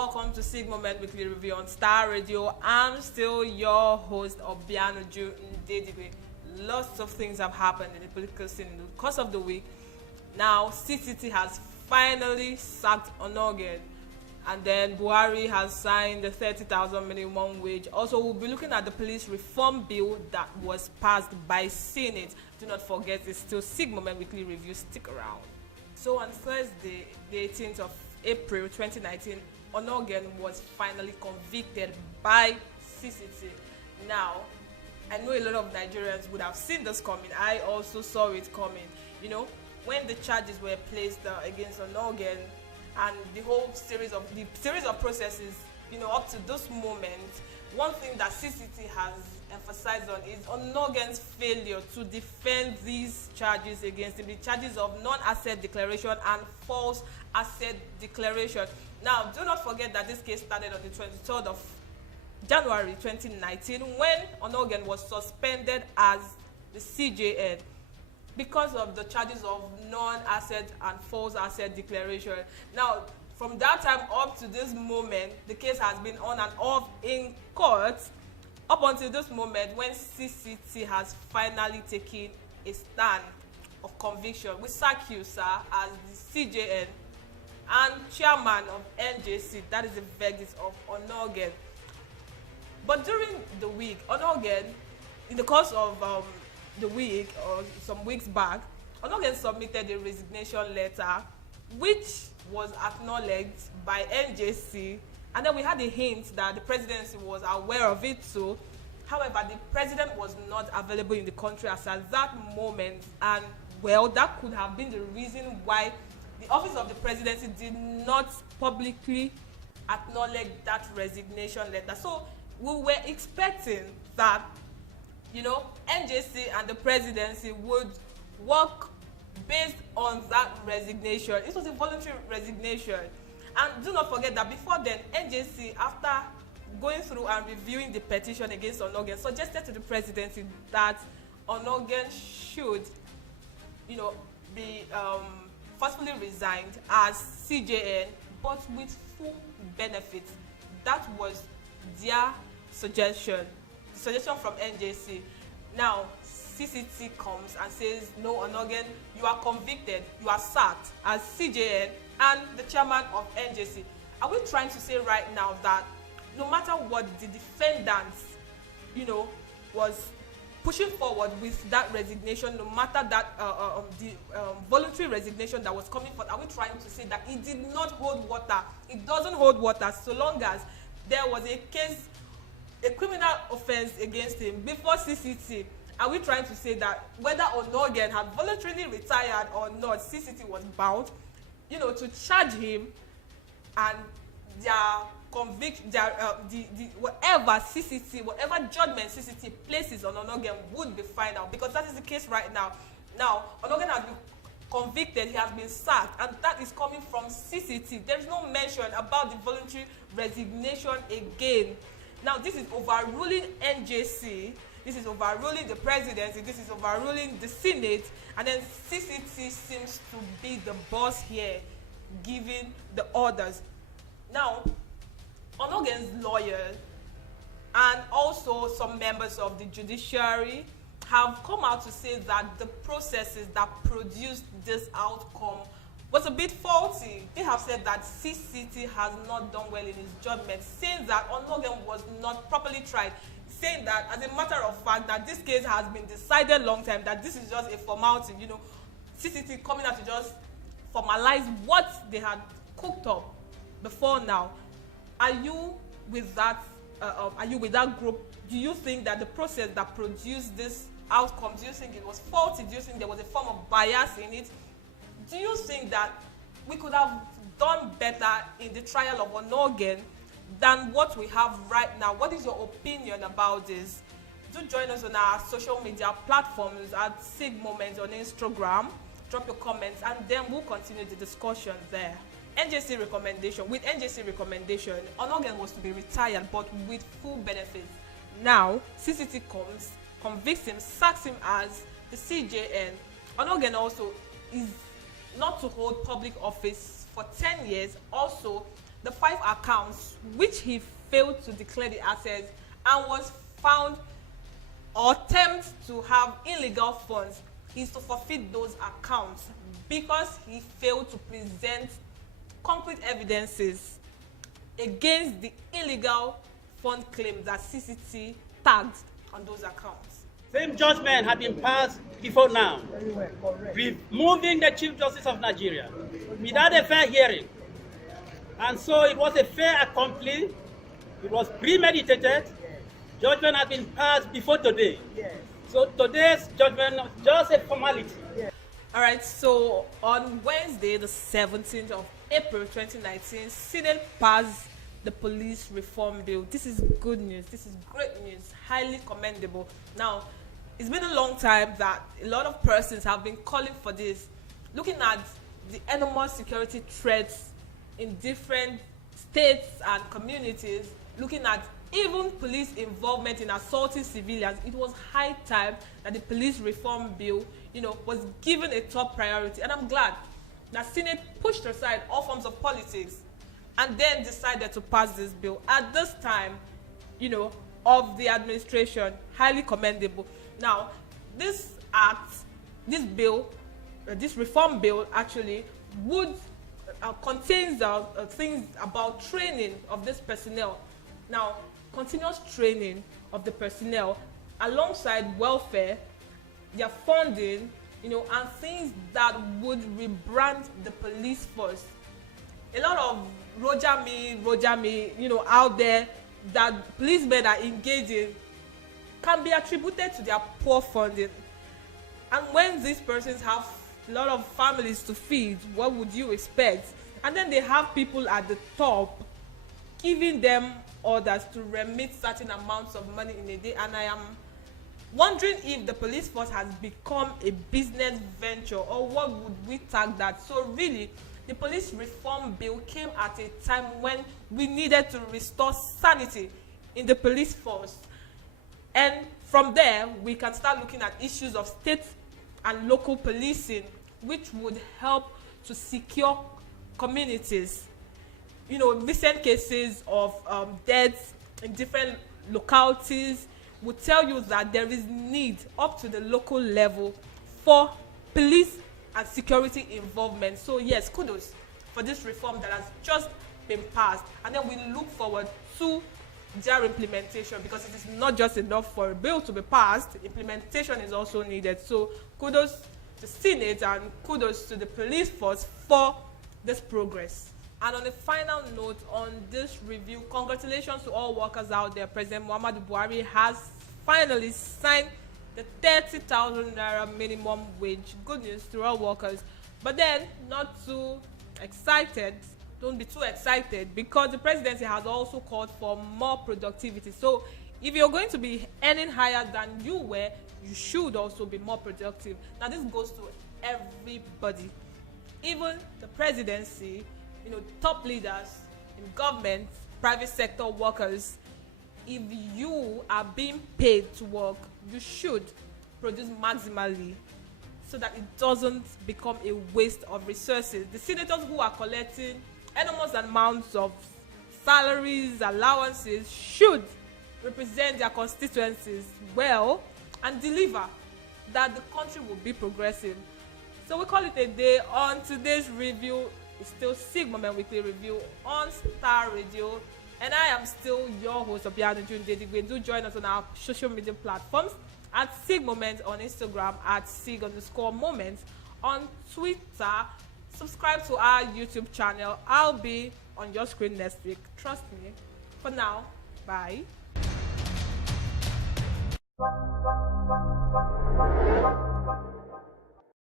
welcome to SIG-MOMENT Weekly Review on Star Radio. I'm still your host, Obianuju Ndedibe. Lots of things have happened in the political scene in the course of the week. Now, CCT has finally sacked Onnoghen, and then Buhari has signed the 30,000 minimum wage. Also, we'll be looking at the police reform bill that was passed by Senate. Do not forget, it's still SIG-MOMENT Weekly Review. Stick around. So on Thursday, the 18th of April 2019, Onnoghen was finally convicted by CCT. Now, I know a lot of Nigerians would have seen this coming. I also saw it coming. You know, when the charges were placed against Onnoghen and the series of processes, you know, up to this moment, one thing that CCT has emphasized on is Onnoghen's failure to defend these charges against him, the charges of non-asset declaration and false asset declaration. Now, do not forget that this case started on the 23rd of January 2019 when Onnoghen was suspended as the CJN because of the charges of non-asset and false asset declaration. Now, from that time up to this moment, the case has been on and off in court up until this moment when CCT has finally taken a stand of conviction. We sack you, sir, as the CJN and chairman of NJC. That is the verdict of Onnoghen. But during the week, Onnoghen, in the course of the week or some weeks back, Onnoghen submitted a resignation letter which was acknowledged by NJC, and then we had a hint that the presidency was aware of it too. However, the president was not available in the country as at that moment, and well, that could have been the reason why the office of the presidency did not publicly acknowledge that resignation letter. So we were expecting that, you know, NJC and the presidency would work based on that resignation. It was a voluntary resignation. And do not forget that before then, NJC, after going through and reviewing the petition against Onnoghen, suggested to the presidency that Onnoghen should, you know, be forcefully resigned as CJN, but with full benefits. That was their suggestion, the suggestion from NJC. Now, CCT comes and says, no, Onnoghen, you are convicted, you are sacked as CJN and the chairman of NJC. Are we trying to say right now that no matter what the defendants, you know, was pushing forward with that resignation, no matter that the voluntary resignation that was coming forth, are we trying to say that it did not hold water? It doesn't hold water so long as there was a case, a criminal offense against him before CCT. Are we trying to say that whether Onnoghen had voluntarily retired or not, CCT was bound, you know, to charge him, and their conviction, whatever CCT, whatever judgment CCT places on Onnoghen would be final, because that is the case right now. Now, Onnoghen has been convicted, he has been sacked, and that is coming from CCT. There is no mention about the voluntary resignation again. Now, this is overruling NJC, this is overruling the presidency, this is overruling the Senate, and then CCT seems to be the boss here, giving the orders. Now, Onnoghen's lawyers and also some members of the judiciary have come out to say that the processes that produced this outcome was a bit faulty. They have said that CCT has not done well in its judgment, saying that Onnoghen was not properly tried, saying that as a matter of fact that this case has been decided long time, that this is just a formality, you know, CCT coming out to just formalize what they had cooked up before now. Are you with that? Are you with that group? Do you think that the process that produced this outcome, do you think it was faulty? Do you think there was a form of bias in it? Do you think that we could have done better in the trial of Onnoghen than what we have right now? What is your opinion about this? Do join us on our social media platforms at SIG-MOMENT on Instagram. Drop your comments and then we'll continue the discussion there. NJC recommendation. With NJC recommendation, Onnoghen was to be retired but with full benefits. Now, CCT comes, convicts him, sacks him as the CJN. Onnoghen also is not to hold public office for 10 years. Also, the 5 accounts which he failed to declare the assets and was found or attempt to have illegal funds is to forfeit those accounts because he failed to present concrete evidences against the illegal fund claims that CCT tagged on those accounts. Same judgment had been passed before now, removing the Chief Justice of Nigeria without a fair hearing. And so it was a fait accompli, it was premeditated, judgment had been passed before today. So today's judgment was just a formality. All right, so on Wednesday, the 17th of April 2019, Senate passed the police reform bill. This is good news. This is great news, highly commendable. Now, it's been a long time that a lot of persons have been calling for this, looking at the enormous security threats in different states and communities, looking at even police involvement in assaulting civilians. It was high time that the police reform bill, was given a top priority. And I'm glad that Senate pushed aside all forms of politics and then decided to pass this bill at this time, of the administration. Highly commendable. Now, this reform bill actually would contains things about training of this personnel. Now, continuous training of the personnel alongside welfare, their funding, and things that would rebrand the police force. A lot of Roger me, out there that policemen are engaging can be attributed to their poor funding. And when these persons have a lot of families to feed, what would you expect? And then they have people at the top giving them orders to remit certain amounts of money in a day. And I am wondering if the police force has become a business venture, or what would we tag that? So really, the police reform bill came at a time when we needed to restore sanity in the police force. And from there, we can start looking at issues of state and local policing, which would help to secure communities. Recent cases of deaths in different localities would tell you that there is need up to the local level for police and security involvement. So yes, kudos for this reform that has just been passed. And then we look forward to their implementation, because it is not just enough for a bill to be passed, implementation is also needed. So kudos to Senate and kudos to the police force for this progress. And on a final note on this review, congratulations to all workers out there. President Muhammadu Buhari has finally signed the 30,000 naira minimum wage. Good news to all workers. But then, not too excited. Don't be too excited, because the presidency has also called for more productivity. So if you're going to be earning higher than you were, you should also be more productive. Now this goes to everybody, even the presidency, top leaders in government, private sector workers. If you are being paid to work, you should produce maximally so that it doesn't become a waste of resources. The senators who are collecting enormous amounts of salaries, allowances, should represent their constituencies well and deliver that the country will be progressive. So we call it a day. On today's review, it's still SIG-MOMENT Weekly Review on Star Radio. And I am still your host, Onnoghen. Do join us on our social media platforms at SIG-MOMENT on Instagram, at SIG_moment on Twitter. Subscribe to our YouTube channel. I'll be on your screen next week. Trust me. For now, bye.